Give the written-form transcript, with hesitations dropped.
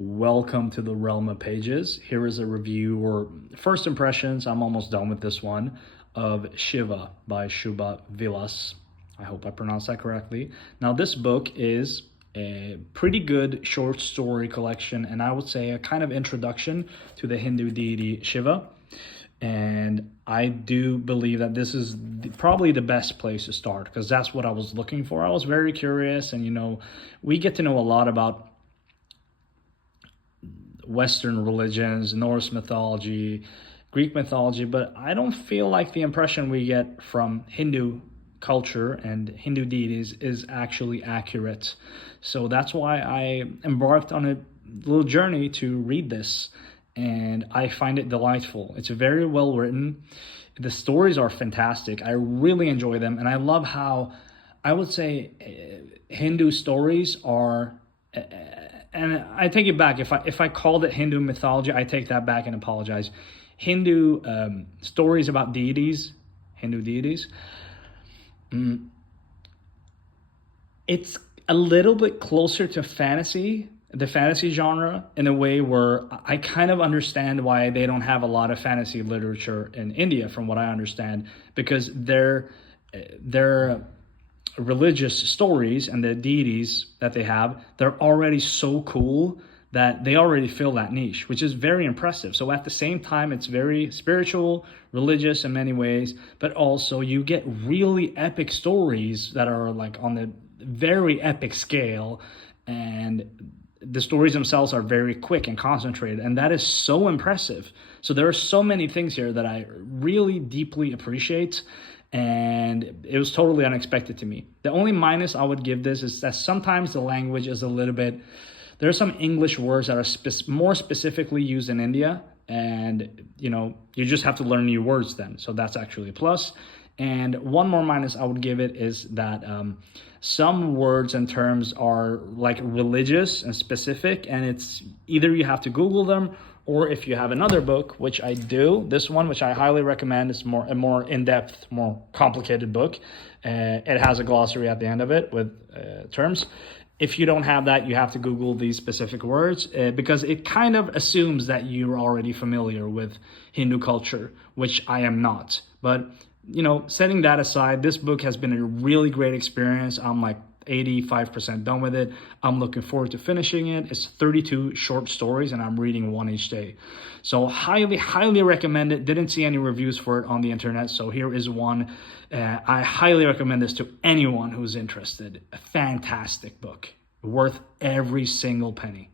Welcome to the Realm of Pages. Here is a review or first impressions. I'm almost done with this one of Shiva by Shubha Vilas. I hope I pronounced that correctly. Now, this book is a pretty good short story collection, and I would say a kind of introduction to the Hindu deity Shiva. And I do believe that this is probably the best place to start because that's what I was looking for. I was very curious, and we get to know a lot about Western religions, Norse mythology, Greek mythology, but I don't feel like the impression we get from Hindu culture and Hindu deities is actually accurate. So that's why I embarked on a little journey to read this, and I find it delightful. It's very well written. The stories are fantastic. I really enjoy them, and I love how I would say Hindu stories are. And I take it back. If I called it Hindu mythology, I take that back and apologize. Hindu stories about deities, Hindu deities. It's a little bit closer to fantasy, the fantasy genre, in a way where I kind of understand why they don't have a lot of fantasy literature in India, from what I understand, because their religious stories and the deities that they have, they're already so cool that they already fill that niche, which is very impressive. So at the same time, it's very spiritual, religious in many ways, but also you get really epic stories that are like on the very epic scale, and the stories themselves are very quick and concentrated, and that is so impressive. So there are so many things here that I really deeply appreciate, and it was totally unexpected to me. The only minus I would give this is that sometimes the language is a little bit, there are some English words that are more specifically used in India, and you just have to learn new words then. So that's actually a plus. And one more minus I would give it is that some words and terms are like religious and specific, and it's either you have to Google them, or if you have another book, which I do, this one, which I highly recommend, is a more in-depth, more complicated book. It has a glossary at the end of it with terms. If you don't have that, you have to Google these specific words because it kind of assumes that you're already familiar with Hindu culture, which I am not. But setting that aside, this book has been a really great experience. I'm like 85% done with it. I'm looking forward to finishing it. It's 32 short stories, and I'm reading one each day. So highly recommend it. Didn't see any reviews for it on the internet, so here is one. I highly recommend this to anyone who's interested. A fantastic book, worth every single penny.